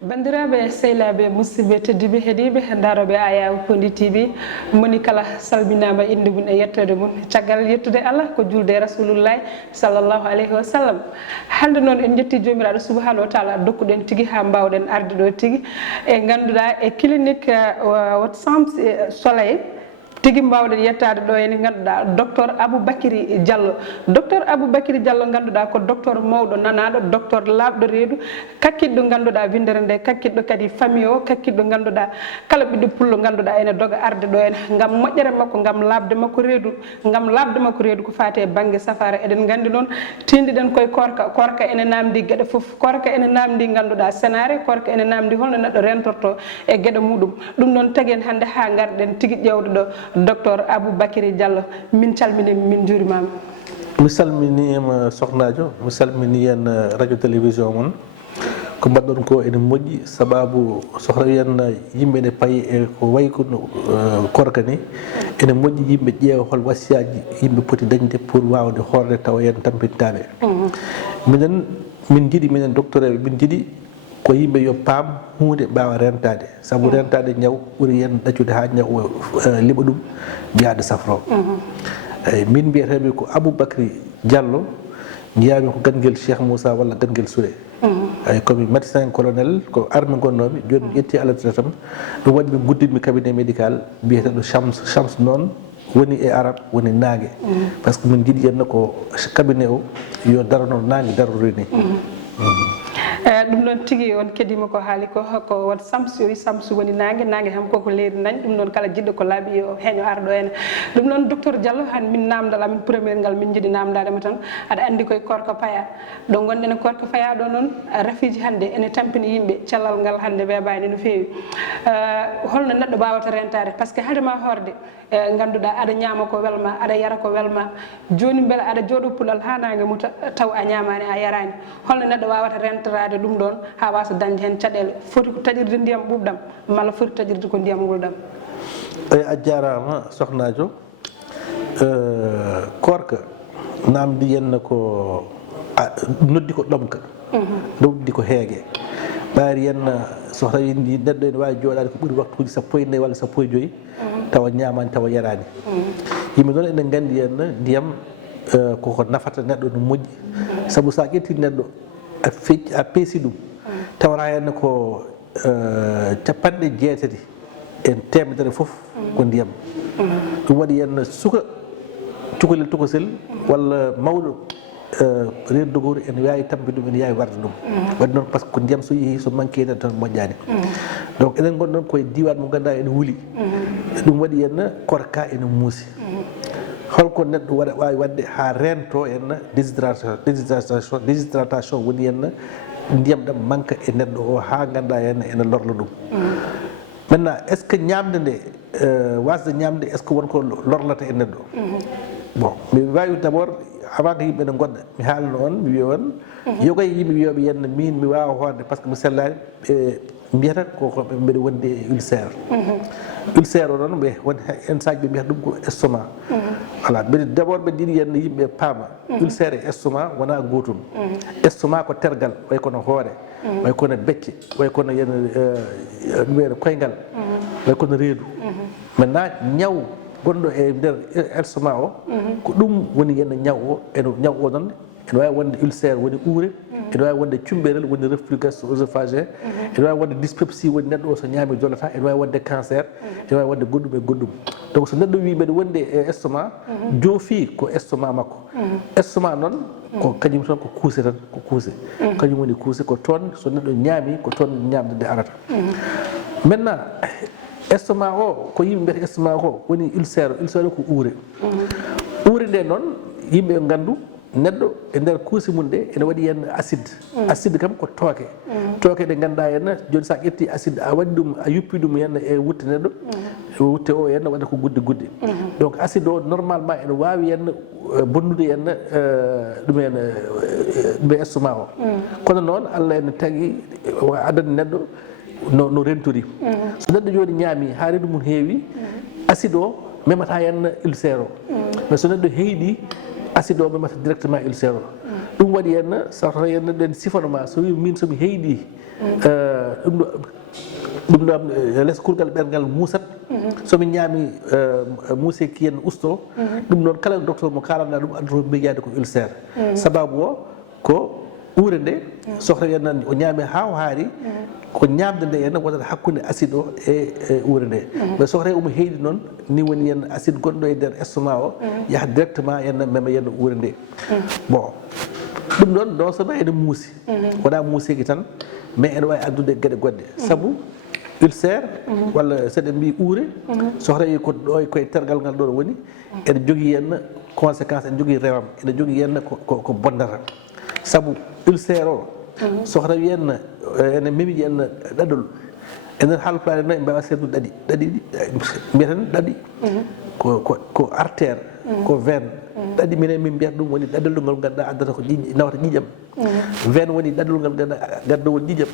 bandiraɓe sehlaɓe musidɓe tedduɓe heeɗiɓe daroɓe Aya Kondi TV moni kala salminama inde mum e yettode mum caggal yettude Allah ko julde rasulullahi sallllahu alayhi wa sallam. Hande noon en jetti jomiraɗo subahanahu wa taala dokkuɗen tigui ha mbawɗen arde ɗo tigui e ganduɗa e clinique Wat Sams Soleil tigui mbawɗen yettade ɗo ene ganduɗa docteur Aboubacry Diallo. Docteur Aboubacry Diallo ganduɗa ko docteur mawɗo nanaɗo docteur labɗo reedu kakkiɗɗo ganduɗa windere nde kakkiɗɗo kadi famille o kakkiɗɗo ganduɗa kala ɓiɗɗo pullo ganduɗa ene doga arde ɗo ene gam moƴƴere makko gam labde makko reedu gam labde makko reedu ko fate banggue safara. Eɗen gandi noon tindiɗen koye korka ene namdi gueɗe foof korka ene namdi ganduɗa senare korka ene namdi holno neɗɗo rentorto e gueɗe muɗum ɗum noon taguen hande ha garɗen tigui ƴewde ɗo docteur Aboubacry Diallo min calminima min juurimama. mi salminima sohnajo mi salmini hen radio télévision mon ko mbaɗɗon ko ene moƴƴi sababu so tawiyen yimɓe ne paayi e ko wayi ko korka ni ene moƴƴi yimɓe ƴeewa hol wasiyaji yimɓe poti dañde pour wawde horde tawa yen tampintaɓe minen min jiiɗi minen docteur eɓe min jiiɗi ko yimɓe yo paam hunde mbawa rentade saabu rentade ñaw ɓuuri yen ɗaccude ha ñaw liɓa ɗum mbiyaɗo safro eyyi min mbiyeteɓe ko Aboubacry Diallo jeyami ko ganguel Cheikh Moussa walla ganguel Souré eyyi komi médecin colonel ko armé gonnomi joni mi ƴetti Allah tam ɗum waɗi mi gudditmi cabinet médical biyeteɗo Chams noon woni e arabe woni nangue par ce que min jiiɗi henna ko cabinet o yo darano nangue darori ni ɗum noon tigui on keddima ko haali ko Wat Sams wi Sams woni nangue ham koko leydi dañi ɗum noon kala jiɗɗo ko laaɓi yo heeño arɗo ene ɗum noon docteur Diallo han min namdal amin premier ngal min jiiɗi namdadema tan aɗa andi koye Korka Faya ɗo gonɗen e Korka Faya ɗo noon rafiji hande ene tampini yimɓe cellal ngal hande weɓani no fewi holno neɗɗo wawata rentade par ce que hadema horde ganduɗa aɗa ñama ko welma aɗa yara ko welma joni beele aɗa jooɗo puulal ha nangue muta taw a ñamani a yarani holno neɗɗo wawata rentorade ɗum ɗon ha wasa dañde hen caɗele foti ko taƴirde ndiyam ɓuɓɗam malla foti taƴirde ko ndiyam ngulɗam. eyyi a jarama sohnajo korka namdi henna ko noddi ko ɗomka noddi ko heegue ɓaari henna so tawi neɗɗo ene wawi joɗade ko ɓuuri waktuji sappo e nayyi walla sappo e joyyi tawa ñamani tawa yarani yimɓe noon enen gandi henna ndiyam koko nafata neɗɗo no moƴƴi saabu sa ƴetti neɗɗo a peesi ɗum tawata henna ko 80 e temedere foof ko ndiyam ɗum waɗi henna suka cukalel tokosel walla mawɗo reedu dogori ene wawi tampi ɗum ene yawi warde ɗum waɗi noon par ce que ko ndiyam so yeehi so manque ene tan moƴƴani donc enen gonɗon koye diwan mo ganduɗa ene huuli ɗum waɗi henna korka ene muusi holko neɗɗo wawi wadde ha rento henna déshydratation woni henna ndiyam ɗam manque e neɗɗo o ha ganduɗa henna ene lorla ɗum maintenant est ce que ñamde nde wasde ñamde est ce que wonko lorlata e neɗɗo bon mi wawi d' abord avant que yimɓe ne goɗɗa mi haalno on mi wiya on yogay yimɓe wiyoɓe henna min mi wawa horde par ce que mi sellani ɓe mbiyata koko mbeɗa wondi e ulcére ulcére o noon ɓe won hen saji ɓe mbiyata ɗum ko estomac voilà mbeɗa d' abord ɓe ɗiɗi henna yimɓe paama ulcére e estomac wona gotum estomac ko tergal way kono hoore way kono becce way kono yenna ɗumene koyngal way kono reedu maintenant ñaw gonɗo e nder estomac o ko ɗum woni henna ñaw o ene ñaw o noon ene wawi wonde ulcére woni uure ene wawi wonde cumɓerel woni reflux gastro-œsophagien ene wawi wonde dyspepsie woni neɗɗo o so ñaami jolata ene wawi wonde cancer ene wawi wonde goɗɗum e goɗɗum donc so neɗɗo wi mbeɗa wondi e estomac joofi ko estomac makko estomac noon ko kañum toon ko kuuse tan ko kuuse kañum woni kuuse ko toon so neɗɗo ñaami ko toon ñamde nde arata maintenant estomac o ko yimɓe mbiyata estomac ko woni ulcére ulcére ko uure uure nde noon yimɓe gandu neɗɗo e nder kuusi mum ɗe ene waɗi henna acide acide kam ko tooke tooke ɗe ganduɗa henna joni sa ƴetti acide a waɗi ɗum a yuppi ɗum henna e wutte neɗɗo wutte o henna waɗa ko gudde gudde donc acide o normalement ene wawi henna bonnude henna ɗum hen ɗum e estomac o kono noon Allah ene tagui adani neɗɗo no rentori so neɗɗo joni ñaami ha rendu mum heewi acide o memata henna ulcére o mais so neɗɗo heyɗi acide o memata directement ulcére o ɗum waɗi henna sawto henna ɗen sifanoma so wi min somi heyɗi ɗum ɗo less kurgal ɓergal muusat somi ñaami muuse ki henna usto ɗum noon kala docteur mo kalanɗa ɗum addoto mbiyade ko ulcére sababu o ko uure nde sohta henna o ñaami ha o haari ko ñamde nde henna wonata hakkude acide o e uure nde mais sohta omo heydi noon ni woni henna acide gonɗo e nder estomac o yaha directement henna mema henna uure nde bon ɗum ɗon non seulement ene muusi wona muuseji tan mais ene wawi addude gueɗe goɗɗe saabu ulcére walla seɗen mbi uure so tawi ko ɗo koye tergal ngal ɗo woni ene jogui henna conséquence ene jogui rewam ene jogui henna ko bonnata saabu ulcére o so tawi henna ene memiji henna ɗaɗol enen haalpulaar no en mbawa seedude ɗaɗi mbiyeten ɗaɗi ko artère ko veine ɗaɗi minen min mbiyata ɗum woni ɗaɗol ngol ganduɗa addata ko nawata ƴiƴam veine woni ɗaɗol ngal gaddo woni ƴiƴam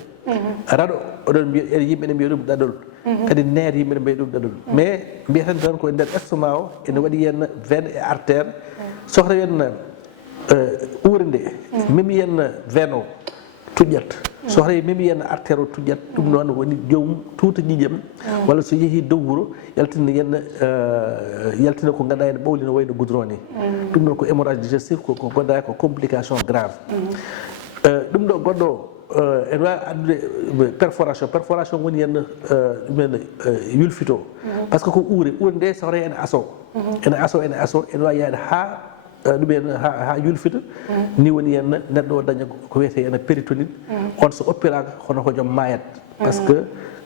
raɗo oɗon mbiya yimɓe ne mbiya ɗum ɗaɗol kadi nerf yimɓe ne mbiya ɗum ɗaɗol mais mbiyeten tan ko nder estomac o ene waɗi henna veine e artère sohta henna uure nde memi henna veine o tuƴƴat so tawi memi henna artère o tuƴƴat ɗum noon woni jomum tuuta ƴiƴam walla so yeehi dow wuuro yaltina henna yaltina ko ganduɗa henna ɓawli no wayno goudron ni ɗum ɗon ko hémorragie digestif ko ganduɗa ko complication grave ɗum ɗo goɗɗo ene wawi addude perforation woni henna ɗumen yulfito par ce que ko uure nde so tawi ene aso ene wawi yaade ha ɗumen ha yulfita ni woni henna neɗɗo o daña ko wiyete henna péritonite on so oppiraka hono ko joom mayat par ce que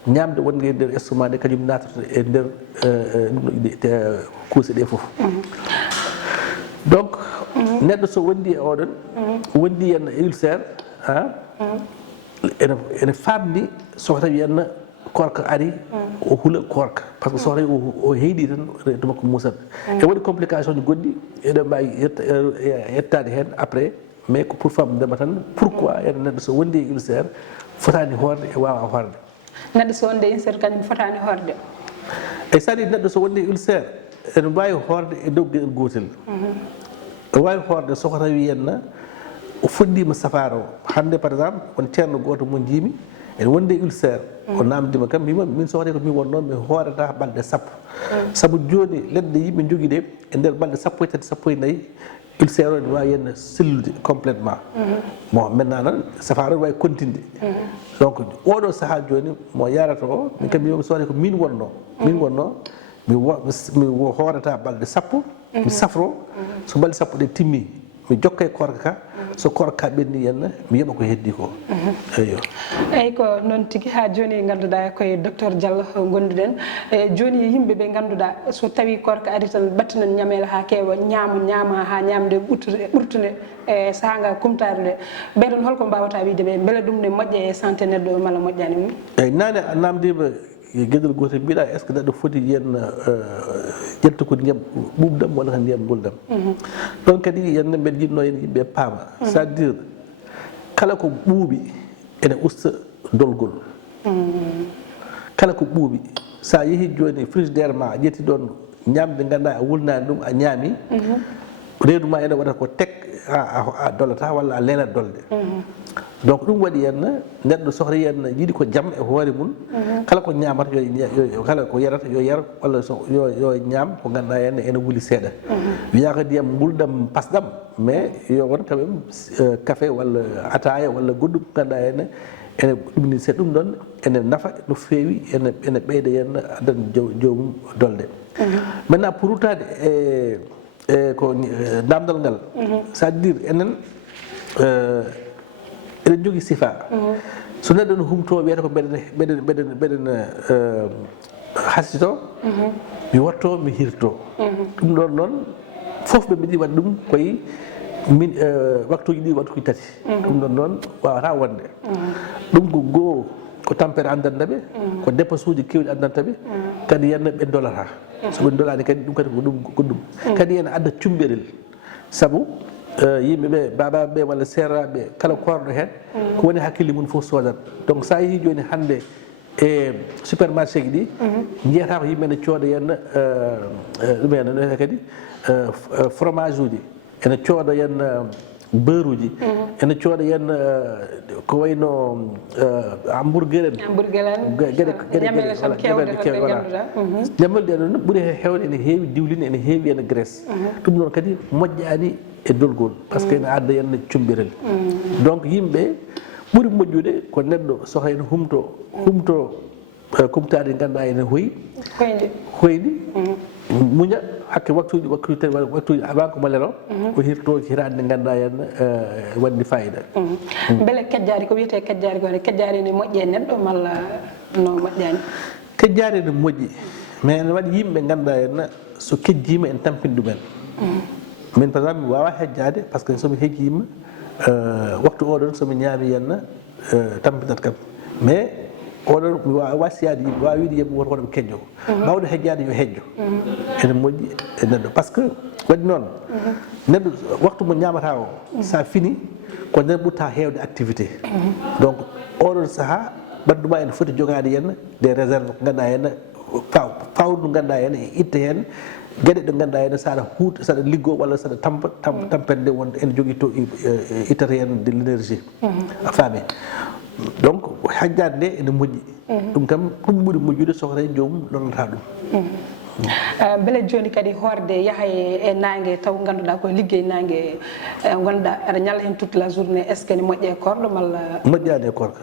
ñamde wonde e nder estomac nde kañum natata e nder kuuse ɗe foof donc neɗɗo so wondi e oɗon wondi henna ulcére ene famdi so tawi henna korka ari o huula korka par ce que so tawi o heyɗi tan to makko musat e waɗi complication ji goɗɗi eɗen mbawi yettade hen après mais ko pour famdema tan pourquoi ene neɗɗo so wondi e ulcére fotani horde e wawa horde neɗɗo so wonde ulcére kañum fotani horde e sadi neɗɗo so wondi e ulcére ene wawi horde e dow gueɗel gotel o wawi horde soko tawi henna o fuɗɗima safaro o hande par exemple on ceerno goto mo jiimi ene wonde ulcére o namdima kam min sohde ko min wonnoon mi hoorata balɗe sappo saabu joni leɗɗe yimɓe jogui ɗe e nder balɗe sappo e tati sappo e nayyi ulcére o ne wawi henna sellude complètement bon maintenant noon safaro ne wawi continde donc oɗo saaha joni mo yarata o min kam mi sohde ko min wonno mi hoorata balɗe sappo mi safro so balɗe sappo ɗe timmi mi jokka e korka ka so korka ɓenni henna mi yoɓa ko heddi ko eyyi ko noon tigui ha joni ganduɗa koye docteur Diallo gonduɗen e joni yimɓeɓe ganduɗa so tawi korka ari tan battinan ñamele ha keewa ñama ha ñamde ɓurtude e saaha kumtare nde ɓeɗon holko mbawata wiide ɓe beele ɗum ne moƴƴe e santé neɗɗo mala moƴƴani mum eyyi nane a namdima gueɗel gotel mbiɗa est ce que neɗɗo foti henna ƴetta ko ndiyam ɓuɓdam walla ko ndiyam guldam ɗon kadi henna mbeɗa jinno hen yimɓe paama c'est à dire kala ko ɓuuɓi ene usta dolgol kala ko ɓuuɓi sa yeehi joni frigidaire ma a ƴetti ɗon ñamde ganduɗa a wulnani ɗum a ñaami reedu ma ene waɗata ko tek a dollata walla a leelat dolde donc ɗum waɗi henna neɗɗo sohli henna yiiɗi ko jaam e hoore mum kala ko ñamata kala ko yarata yo yar walla yo ñaam ko ganduɗa henna ene wuuli seeɗa wiyaka ndiyam gulɗam pasɗam mais yo won quand même café walla ataya walla goɗɗum ganduɗa henna ene ɗumni se ɗum ɗon ene nafa no feewi ene ɓeyda henna addana jomum dolde maintenant pour ruttade e ko namdal ngal c'est à dire enen eɗen jogui sifa so neɗɗo no humto wiyata ko beɗen hasito mi watto mi hirto ɗum ɗon noon foof ɓe mbiɗi waɗ ɗum koye min waktuji ɗi waktuji tati ɗum ɗon noon wawata wonde ɗum ko goho ko tampere andantaɓe ko dépense uji kewɗi andantaɓe kadi henna ɓe dolata soɓe dolani kadi ɗum kadi ko ɗum kadi ene adda cumɓerel saabu yimɓeɓe babaɓe walla serraɓe kala korɗo hen ko woni hakkille mum foof sodat donc sa yeehi joni hande e supermarché ji ɗi jiyata ko yimɓe ne cooda henna ɗum henna no wiyete kadi fromage uji ene cooda henna beurre-uji ene cooda yen ko wayno hamburger en gueɗe ñammalɗe ɗo no ɓuuri hewde ene heewi diwline ene heewi ene graisse ɗum noon kadi moƴƴani e dolgol par ce que ene adda henne cumbirel donc yimɓe ɓuuri moƴƴude ko neɗɗo sohla ene humto kumtade ganduɗa ene hoyni muña hakke waktuji avant ko malero o hirto hirade nde ganduɗa henna wadde fayida beele kejjari ko wiyete kejjari ko kejjari ne moƴƴi e neɗɗo malla no moƴƴani kejjari ne moƴƴi mais ene waɗi yimɓe ganduɗa henna so kejjima en tampini ɗumen min par exemple mi wawa hejjade par ce que somi hejjima waktu oɗon somi ñaami henna tampinat kam mais oɗon mi wawa wasiyade yimɓe wawa wiide yimɓe woto woɗɓe kejjo mawɗo hejjade yo hejjo ene moƴƴi e neɗɗo par ce que waɗi noon neɗɗo waktu mo ñamata o sa fini ko nden ɓurta hewde activité donc oɗon saaha ɓadduma ene foti jogade henna des réserve ko ganduɗa henna fawru ndu ganduɗa henna e itta hen gueɗe ɗe ganduɗa henna saɗa huuta saɗa liggo walla saɗa tampende wonde ene jogui to ittata hen de l' énergie a faami donc hajjade nde ene moƴƴi ɗum kam ɗum ɓuuri moƴƴude sohla e joomum lornata ɗum beele joni kadi horde yaaha e nangue taw ganduɗa ko liggey nangue gonɗa aɗa ñalla hen toute la journée est ce que ne moƴƴe e korɗo malla moƴƴani e korka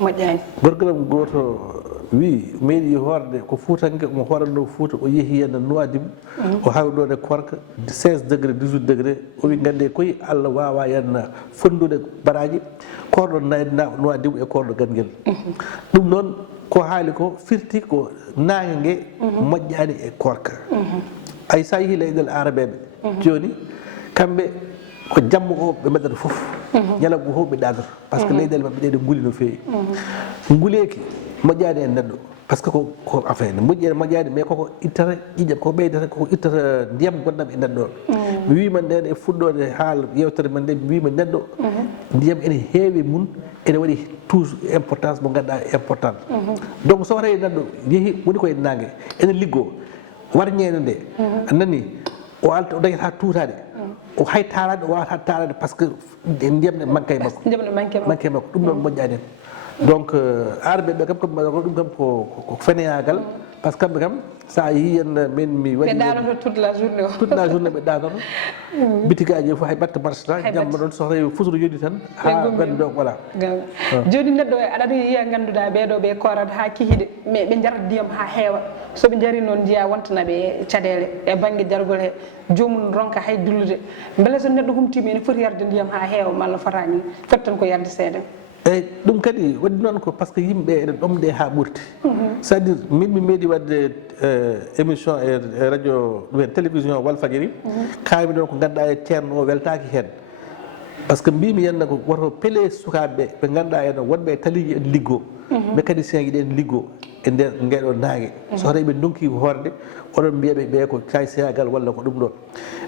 moƴƴani gorgolam goto wi meeɗi horde ko fuutanke omo horanno Fouta o yeehi henna Nouadhibou o hawi ɗon e korka 16 degré 18 degré o wi gande koye Allah wawa henna fondude baraji korɗo Nouadhibou e korɗo Ganguel ɗum noon ko haali ko firti ko nangue ngue moƴƴani e korka ay sa yeehi leyɗele arabeɓe joni kamɓe ko jamma o ɓe mbaɗata foof ñalawma o fof ɓe ɗagoto par ce que leyɗele mabɓe ɗe ɗe guuli no feewi guuleki moƴƴani e neɗɗo par ce que ko affaire moƴƴi ene moƴƴani mais koko ittata ƴiƴam koko ɓeydata koko ittata ndiyam gonɗam e neɗɗo o mi wima nden e fuɗɗode haala yewtere men nde mi wima neɗɗo ndiyam ene heewi mum ene waɗi toujours importance mo ganduɗa important donc so tawi neɗɗo yeehi woni koye nangue ene liggo warñede nde anani o alta o dañata tuutade o hay tarade o wawata tarade par ce que ndiyam ne manque e makko ɗum noon moƴƴani en donc arɓe ɓe kam ɗum kam ko feneyagal par ce que kamɓe kam sa yi hen min mi waɗi ɗanoto toute la journée ɓe ɗanoto bitiguaji fof hay batta marché ta jamma ɗon so tawi fusuro yoni tan ha ɓen donc voilà joni neɗɗo aɗa yiya ganduɗa ɓeɗo ɓe korata ha kihiɗe mais ɓe jarata ndiyam ha heewa soɓe jaari noon jiya wontanaɓe caɗele e banggue jargol he jomum ronka hay dullude beele so neɗɗo humtima ene foti yarde ndiyam ha heewa malla fotani foti tan ko yarde seeɗa eyyi ɗum kadi waɗi noon ko par ce que yimɓe ene ɗomde ha ɓurti c'est à dire min mi meeɗi wadde émission e radio ɗumen télévision Walfadjri kawmi ɗon ko ganduɗa e ceerno o weltaki hen par ce que mbimi henna ko woto peele sukaɓeɓe ɓe ganduɗa henna wonɓe e taliji en liggo mécanicien ji ɗi en liggo e nder ngueɗo nangue so tawi ɓe donki horde oɗon mbiyaɓe ɓe ko caysayagal walla ko ɗum ɗon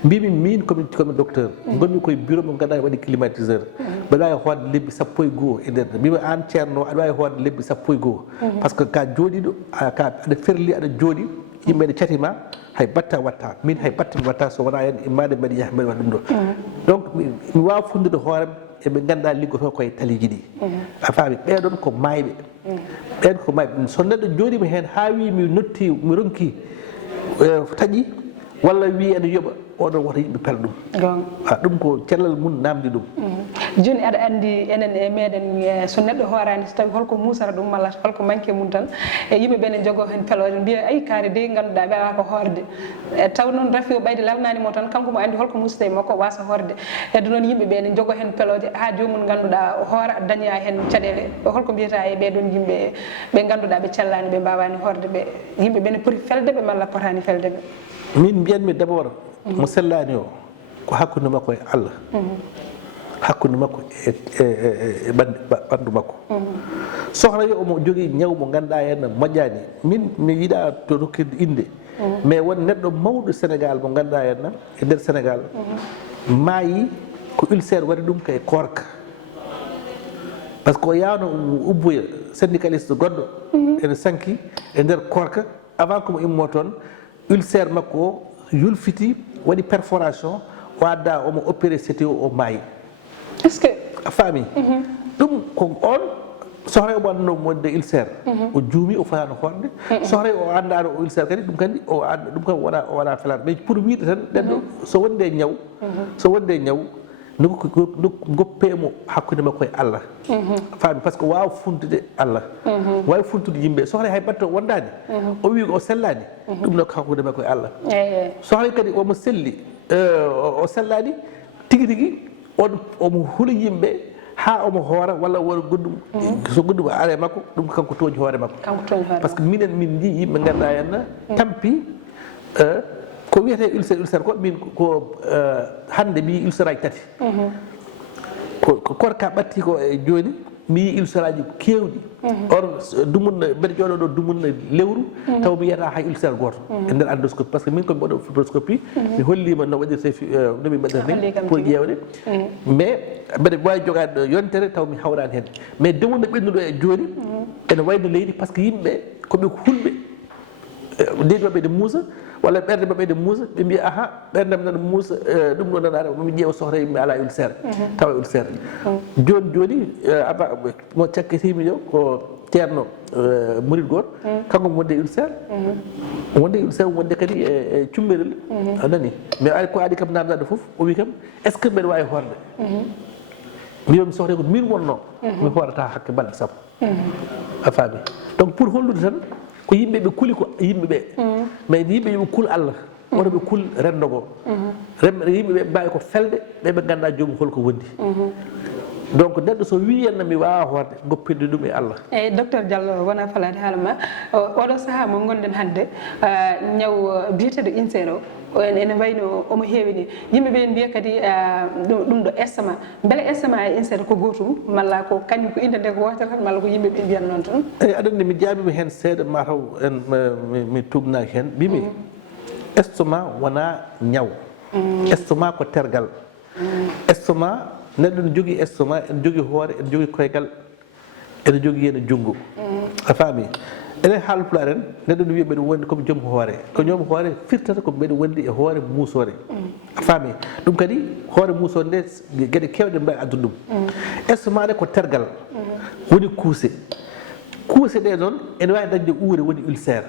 mbimi min komi docteur gonmi koye bureau mo ganduɗa waɗi climatiseur mbeɗa wawi hoorde lebbi sappo e goho e nder mbimi an ceerno aɗa wawi hoorde lebbi sappo e goho par ce que ka jooɗiɗo aɗa ferli aɗa jooɗi yimɓe ne catima hay batta watta min hay batta mi watta so wona hen immade mbaɗi yaha mbaɗi waɗa ɗum ɗo donc mi wawa fundude hoorem eɓe ganduɗa liggoto koye taliji ɗi a faami ɓeɗon ko mayɓe ɓen ko mayɓe so neɗɗo jooɗima hen ha wi mi notti mi ronki taaƴi walla wi ene yooɓa oɗon woto yimɓe pela ɗum ɗum ko cellal mum namdi ɗum joni aɗa andi enen e meɗen so neɗɗo hoorani so tawi holko musata ɗum walla holko manque mum tan e yimɓe ɓe ne jogo hen pelode mbiya ayi kaari de ganduɗa ɓe ala ko hoorde taw noon rafi o ɓayde lalnanimo tan kanko mo andi holko musata e makko wasa hoorde hedde noon yimɓe ɓe ne jogo hen pelode ha jomum ganduɗa hoora dañoya hen caɗele holko mbiyata e ɓeɗon yimɓe ɓe ganduɗa ɓe cellani ɓe mbawani hoorde ɓe yimɓe ɓe ne poti felde ɓe malla potani felde ɓe min mbiyanmi d' abord mo sellani o ko hakkude makko e Allah hakkude makko e ɓandu makko sohla yo omo jogui ñaw mo ganduɗa henna moƴƴani min mi yiiɗa to rokkirde inde mais won neɗɗo mawɗo Sénégal mo ganduɗa henna e nder Sénégal maayi ko ulcére waɗi ɗum kay korka par ce que o yawno ubboya syndicaliste goɗɗo ene sanki e nder korka avant que mo immo toon ulcére makko o yulfiti waɗi perforation o adda omo opéré CTO o maayi est-ce que a faami ɗum ko on sohre o wanno wonde ulcére o juumi o fotano horde sohre o andano o ulcére kadi ɗum kandi o anda ɗum kam o wona felade mais pour wiide tan neɗɗo so wonde ñaw no goppemo hakkude makko e Allah faami par ce que wawa funtude Allah wawi funtude yimɓe sohre hay batte o wondani o wi o sellani ɗum no hakkude makko e Allah sohre kadi omo selli o sellani tigui tigui omo huula yimɓe ha omo hoora walla won goɗɗum so goɗɗum are makko ɗum kanko toñi hoore makko par ce que minen min ji yimɓe ganduɗa henna tampi ko wiyete ulcére ko min ko hande mi yi ulcére aji tati ko korka ɓatti ko e joni mi yi ulcére aji kewɗi or dumunna mbeɗa jooɗo ɗo dumunna lewru taw mi yiyata hay ulcére goto e nder endoscopie par ce que min komi mbaɗo fibroscopie mi hollima no waɗirte no min mbaɗata ni pour ƴewde mais mbeɗa wawi jogade ɗo yontere taw mi hawrani hen mais demunde ɓennuɗo e joni ene wayno leydi par ce que yimɓe koɓe hulɓe leydi mabɓe ene muusa walla ɓerde mabɓe ene muusa ɓe mbiya aha ɓerdam nana muusa ɗum ɗo nana mi ƴeewa sohra yimɓe ala ulcére tawa ulcére joni mo cakkitimi yo ko ceerno murid goto kanko mo wonde ulcére wonde ulcére wonde kadi e cumberel anani mais ari ko adi kam namdaɗo foof o wi kam est ce que mbeɗa wawi horde mi wiyomi sohra ko min wonno mi hoorata hakke balɗe sappo a faami donc pour hollude tan ko yimɓeɓe kuuli ko yimɓeɓe mais yimɓe yoɓe kuul Allah oto ɓe kuul rendo ngo yimɓeɓe mbawi ko felde ɓeɓe ganduɗa jomum holko wondi donc neɗɗo so wi henna mi wawa horde goppinde ɗum e Allah eyyi docteur Diallo wona falade haalama oɗo saaha mo gonɗen hande ñaw biyeteɗo ulcére o ene wayno omo heewi ni yimɓeɓe mbiya kadi ɗum ɗo estomac beele estomac e ulcére ko gotum malla ko kañum ko inde nde ko wotere tan malla ko yimɓeɓe mbiyat noon tan eyyi aɗa andi mi jaabima hen seeɗa mataw mi tubnaki hen mbimi estomac wona ñaw estomac ko tergal estomac neɗɗo ne jogui estomac ene jogui hoore ene jogui koygal ene jogui ene junggo a faami enen haalpulaar en neɗɗo ne wiya mbeɗa wondi comme joom hoore ko joom hoore firtata ko mbeɗa wondi e hoore muusore a faami ɗum kadi hoore muusore nde gueɗe kewɗe mbawi addude ɗum estomac nde ko tergal woni kuuse kuuse ɗe noon ene wawi dañde uure woni ulcére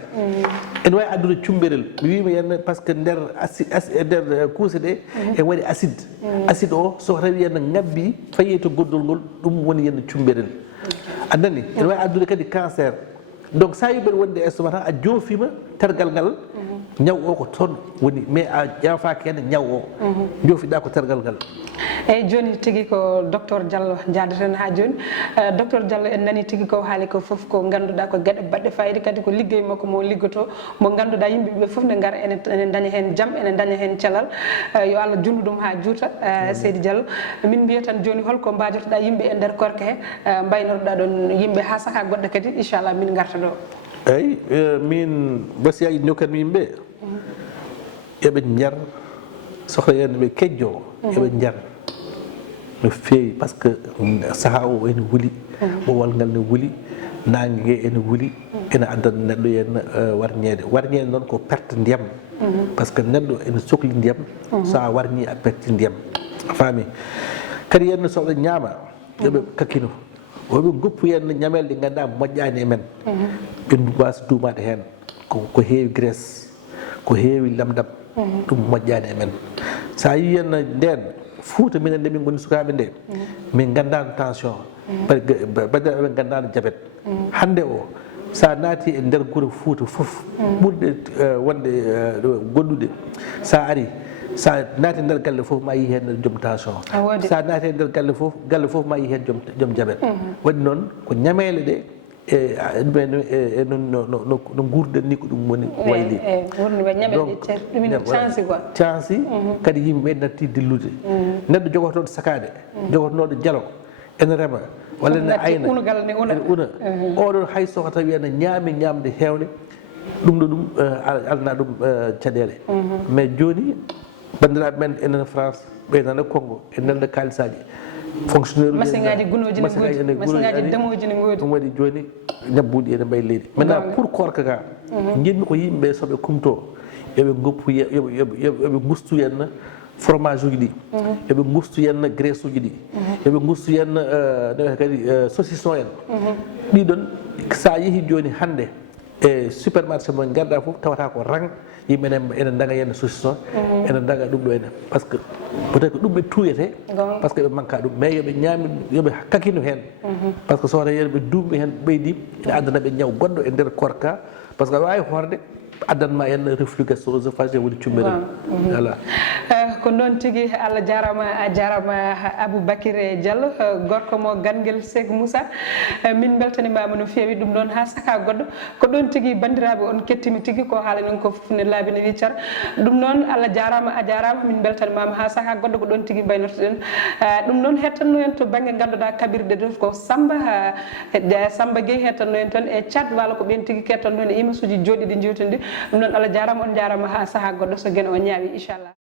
ene wawi addude cumberel mi wima henna par ce que nder nder kuuse ɗe e waɗi acide o so tawi henna ngabbi fayi to goddol ngol ɗum woni henna cumberel andani ene wawi addude kadi cancer donc sa yiɓeɗe wonde estomac tan a joofima tergal ngal ñaw o ko toon woni mais a ƴewfaki hen ñaw o joofiɗa ko tergal ngal eyyi joni tigui ko docteur Diallo jadeten ha joni docteur Diallo en nani tigui ko haali ko foof ko ganduɗa ko gueɗe baɗɗe fayida kadi ko liggey makko mo liggoto mo ganduɗa yimɓeɓe foof ne gara ene daña hen jaam ene daña hen cellal yo Allah junnu ɗum ha juuta seydi Diallo min mbiya tan joni holko mbajotoɗa yimɓe e nder korka he mbaynorɗa ɗon yimɓe ha saaha goɗɗo kadi inchallah min garta ɗo eyyi min wasiyaji dokkanmi yimɓe yoɓe jar sohla henna ɓe kejjo yoɓe jar no feewi par ce que saaha o ene wuuli ɓowal ngal ne wuuli nangue ene wuuli ene addana neɗɗo henna warñede noon ko perte ndiyam par ce que neɗɗo ene sohli ndiyam sa warñi a perti ndiyam a faami kadi henna soɓe ñaama yoɓe kakkino woɓe goppu henna ñamele ɗe ganduɗa moƴƴani e men ɓe wasa duumade hen ko heewi graisse ko heewi lamdam ɗum moƴƴani e men sa yi henna nden Fouta minen nde min goni sukaɓe nde min gandano tension badiraɓe gandano diabète hande o sa naati e nder guure Fouta foof ɓurɗe wonde goɗɗude sa ari sa naati e nder galle foof ma yi hen joom tension sa naati e nder galle foof ma yi hen joom diabète waɗi noon ko ñamele ɗe no gurden ni ko ɗum woni wayli cansi kadi yimɓeɓe natti dillude neɗɗo jogotoɗo sakade jogotonoɗo dialo ene rema walla ene ayna ene una oɗon hay soko tawi ene ñaami ñamde hewde ɗum ɗo ɗum alna ɗum caɗele mais joni bandiraɓe men enen France ɓeynane Congo e nelde kalisaji fonctionnaire machine gunoji ne goodi demoji ne goodi ɗum waɗi joni ñabbuɗi ene mbayi leydi maintenant pour korka ka jinmi ko yimɓeɓe soɓe kumto yoɓe goppu yoɓe gustu henna fromage uji ɗi yoɓe gustu yenn graisse uji ɗi yoɓe gustu yenn kadi saucisson en ɗiɗon sa yeehi joni hande e supermarché mo garɗa fof tawata ko rang yimɓe ene daga yenn saucisson ene daga ɗum ɗo ene par ce que peut être ko ɗum ɓe tuuyete par ce que ɓe manque ɗum mais yoɓe ñaami yoɓe kakino hen par ce que so wona yen ɓe duumɓe hen ɓeydi ene addana ɓe ñaw goɗɗo e nder korka par ce que aɗa wawi horde addanma henn reflux gastro-œsophagé woni cummere voilà ko noon tigui Allah jarama a jarama Aboubacry Diallo gorko mo Ganguel Sék Moussa min beltanimama no fewi ɗum ɗon ha saka goɗɗo ko ɗon tigui bandiraɓe on kettimi tigui ko haalanon ko foof ne laabi ne wiccara ɗum noon Allah jarama a jarama min beltanimama ha saka goɗɗo ko ɗon tigui baynortoɗen ɗum noon hettanno en to banggue ganduɗa kabirɗe ɗo ko Samba Gueye hettanno en toon e Thiat walla ko ɓen tigui kettanno en e émission uji joɗɗi ɗi jewtude ɗum noon Allah jarama on jarama ha saaha goɗɗo so gueɗe o ñaawi inchallah